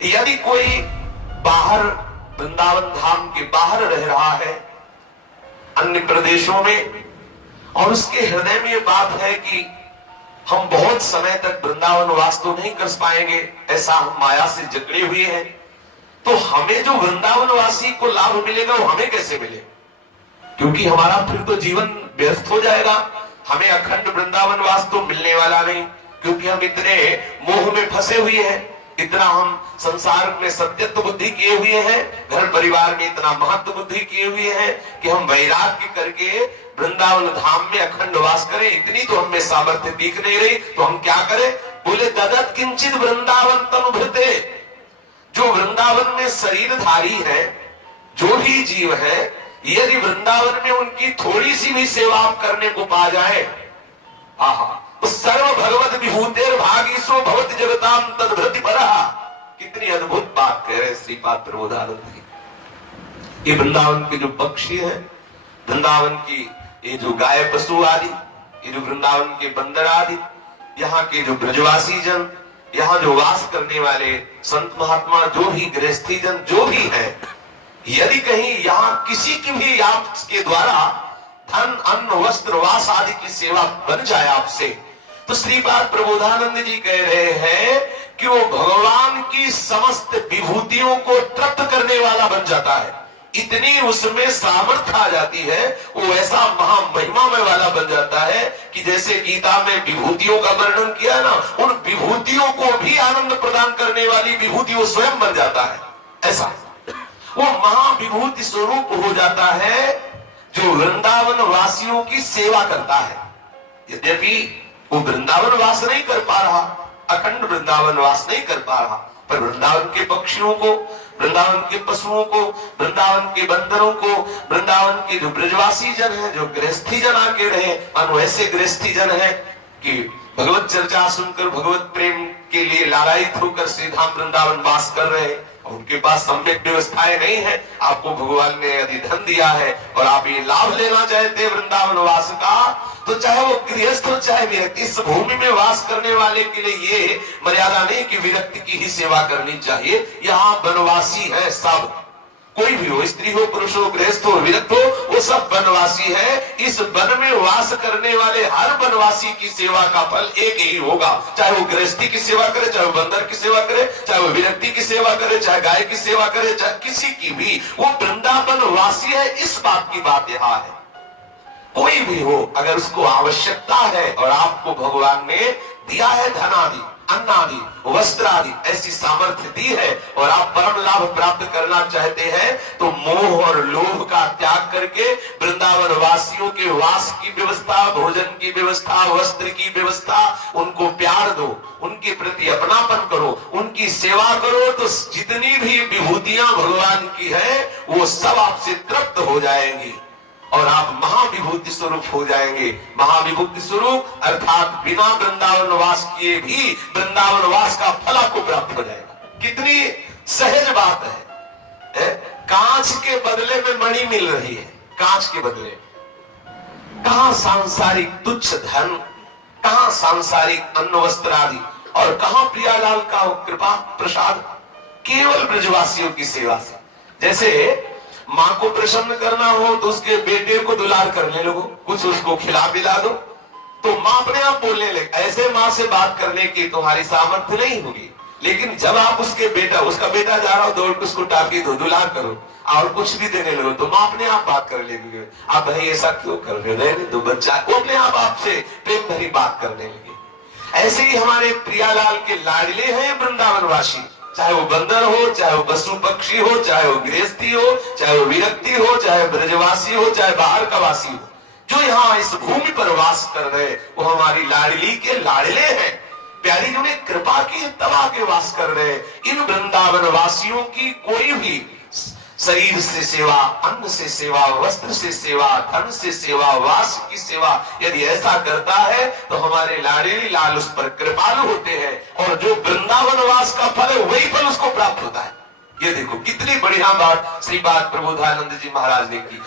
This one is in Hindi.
यदि कोई बाहर वृंदावन धाम के बाहर रह रहा है अन्य प्रदेशों में, और उसके हृदय में ये बात है कि हम बहुत समय तक वृंदावन वास तो नहीं कर पाएंगे, ऐसा हम माया से जकड़े हुए हैं, तो हमें जो वृंदावन वासी को लाभ मिलेगा वो हमें कैसे मिले? क्योंकि हमारा फिर तो जीवन व्यस्त हो जाएगा, हमें अखंड वृंदावन वास तो मिलने वाला नहीं, क्योंकि हम इतने मोह में फंसे हुए हैं, इतना हम संसार में सत्यत्व बुद्धि किए हुए हैं, घर परिवार में इतना महत्व बुद्धि किए हुए हैं कि हम वैराग्य करके वृंदावन धाम में अखंड वास करें, इतनी तो हमें सामर्थ्य दिख नहीं रही। तो हम क्या करें? बोले ददत किंचित वृंदावन तनुभृते, जो वृंदावन में शरीरधारी है, जो भी जीव है, यदि वृंदावन में उनकी थोड़ी सी भी सेवा करने को पा जाए, आहा, सर्व भगवत विभूतेर भागीसो भवत जगताम तद्भृति परहा। कितनी अद्भुत बात कह रहे श्रीपाद प्रबोधानंद जी। ये वृंदावन के जो पक्षी है, वृंदावन की ये जो गाय पशु आदि, ये जो वृंदावन के बंदर आदि, यहाँ के जो ब्रजवासी जन, यहाँ जो वास करने वाले संत महात्मा, जो भी गृहस्थी जन जो भी है, यदि कहीं यहाँ किसी की भी आपके द्वारा धन अन्न वस्त्र वास आदि की सेवा बन जाए आपसे, तो श्रीपाद प्रबोधानंद जी कह रहे हैं कि वो भगवान की समस्त विभूतियों को तृप्त करने वाला बन जाता है। इतनी उसमें सामर्थ्य आ जाती है, वो ऐसा महामहिमामय वाला बन जाता है कि जैसे गीता में विभूतियों का वर्णन किया ना, उन विभूतियों को भी आनंद प्रदान करने वाली विभूति वो स्वयं बन जाता है। ऐसा वो महाविभूति स्वरूप हो जाता है जो वृंदावन वासियों की सेवा करता है। यद्यपि वो वृंदावन वास नहीं कर पा रहा, अखंड वृंदावन वास नहीं कर पा रहा, पर वृंदावन के पक्षियों को, वृंदावन के पशुओं को, वृंदावन के बंदरों को, वृंदावन के जो ब्रजवासी जन है, जो गृहस्थी जन आके रहे, और ऐसे गृहस्थी जन है कि भगवत चर्चा सुनकर भगवत प्रेम के लिए लालायित होकर श्री धाम वृंदावन वास कर रहे, उनके पास सम्यक व्यवस्थाएं नहीं है। आपको भगवान ने यदि धन दिया है और आप ये लाभ लेना चाहते हैं वृंदावन वास का, तो चाहे वो गृहस्थ हो चाहे विरक्त, इस भूमि में वास करने वाले के लिए ये मर्यादा नहीं कि विरक्त की ही सेवा करनी चाहिए। यहाँ वनवासी है सब, कोई भी हो, स्त्री हो, पुरुष हो, गृहस्थ हो, विरक्त हो, वो सब वनवासी है। इस वन में वास करने वाले हर वनवासी की सेवा का फल एक ही होगा, चाहे वो गृहस्थी की सेवा करे, चाहे वो बंदर की सेवा करे, चाहे वो विरक्ति की सेवा करे, चाहे गाय की सेवा करे, चाहे किसी की भी, वो वृंदावन वासी है। इस बात की बात यहाँ है। कोई भी हो, अगर उसको आवश्यकता है और आपको भगवान ने दिया है धन आदि, अन्न आदि, वस्त्र आदि, ऐसी सामर्थ्य दी है और आप परम लाभ प्राप्त करना चाहते हैं, तो मोह और लोभ का त्याग करके वृंदावन वासियों के वास की व्यवस्था, भोजन की व्यवस्था, वस्त्र की व्यवस्था, उनको प्यार दो, उनके प्रति अपनापन करो, उनकी सेवा करो, तो जितनी भी विभूतियां भगवान की है वो सब आपसे तृप्त हो जाएंगी और आप महाविभूति स्वरूप हो जाएंगे। महाविभूति स्वरूप अर्थात बिना वृंदावन वास किए भी वृंदावन वास का फल आपको प्राप्त हो जाएगा। कितनी सहज बात है। कांच के बदले में मणि मिल रही है, कांच के बदले। कहां सांसारिक तुच्छ धन, कहां सांसारिक अन्न वस्त्र आदि, और कहां प्रियालाल का कृपा प्रसाद, केवल ब्रजवासियों की सेवा से। जैसे माँ को प्रसन्न करना हो तो उसके बेटे को दुलार करने लगो, कुछ उसको खिला पिला दो, तो माँ अपने आप बोलने लगे। ऐसे माँ से बात करने की तुम्हारी सामर्थ्य नहीं होगी, लेकिन जब आप उसका बेटा जा रहा हो, दौड़ के उसको टापी दो, दुलार करो और कुछ भी देने लगो, तो माँ अपने आप बात कर लेगी। आप भाई ऐसा क्यों कर रहे हो? तो बच्चा को अपने आप आपसे प्रेम भरी बात करने लगे। ऐसे ही हमारे प्रियालाल के लाडले हैं वृंदावनवासी, चाहे वो बंदर हो, चाहे वो पशु पक्षी हो, चाहे वो गृहस्थी हो, चाहे वो विरक्ति हो, चाहे ब्रजवासी हो, चाहे बाहर का वासी हो, जो यहाँ इस भूमि पर वास कर रहे, वो हमारी लाडली के लाडले हैं। प्यारी जी ने कृपा की तब आके वास कर रहे। इन वृंदावन वासियों की कोई भी शरीर से सेवा, अन्न से सेवा, वस्त्र से सेवा, धन से सेवा, वास की सेवा यदि ऐसा करता है तो हमारे लाडली लाल उस पर कृपालु होते हैं और जो वृंदावन वास का फल है वही फल उसको प्राप्त होता है। ये देखो कितनी बढ़िया बात श्रीपाद प्रबोधानंद जी महाराज ने की।